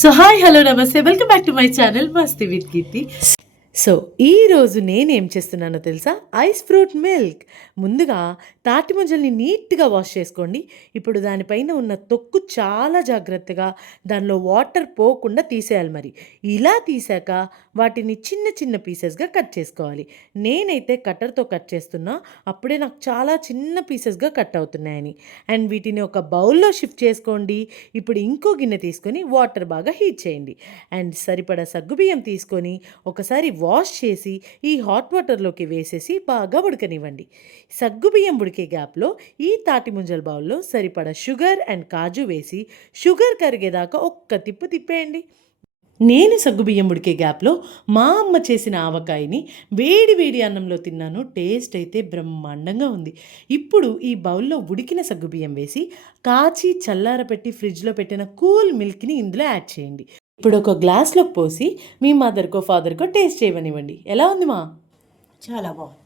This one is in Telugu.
సో హాయ్ హలో నమస్తే welcome back to my channel Masti with Keerthi. So ఈరోజు నేనేం చేస్తున్నానో తెలుసా? Ice fruit milk. ముందుగా తాటి ముంజల్ని నీట్గా వాష్ చేసుకోండి. ఇప్పుడు దానిపైన ఉన్న తొక్కు చాలా జాగ్రత్తగా దానిలో వాటర్ పోకుండా తీసేయాలి. మరి ఇలా తీసాక వాటిని చిన్న చిన్న పీసెస్గా కట్ చేసుకోవాలి. నేనైతే కట్టర్తో కట్ చేస్తున్నా, అప్పుడే నాకు చాలా చిన్న పీసెస్గా కట్ అవుతున్నాయని. అండ్ వీటిని ఒక బౌల్లో షిఫ్ట్ చేసుకోండి. ఇప్పుడు ఇంకో గిన్నె తీసుకొని వాటర్ బాగా హీట్ చేయండి. అండ్ సరిపడా సగ్గుబియ్యం తీసుకొని ఒకసారి వాష్ చేసి ఈ హాట్ వాటర్లోకి వేసేసి బాగా ఉడకనివ్వండి. సగ్గుబియ్యం ఉడికే గ్యాప్లో ఈ తాటి ముంజల బౌల్లో సరిపడా షుగర్ అండ్ కాజు వేసి షుగర్ కరిగేదాకా ఒక్క తిప్పు తిప్పేయండి. నేను సగ్గుబియ్యం ఉడికే గ్యాప్లో మా అమ్మ చేసిన ఆవకాయని వేడి వేడి అన్నంలో తిన్నాను. టేస్ట్ అయితే బ్రహ్మాండంగా ఉంది. ఇప్పుడు ఈ బౌల్లో ఉడికిన సగ్గుబియ్యం వేసి కాచి చల్లారపెట్టి ఫ్రిడ్జ్లో పెట్టిన కూల్ మిల్క్ని ఇందులో యాడ్ చేయండి. ఇప్పుడు ఒక గ్లాస్లోకి పోసి మీ మదర్కో ఫాదర్కో టేస్ట్ చేయనివ్వండి. ఎలా ఉంది మా? చాలా బాగుంది.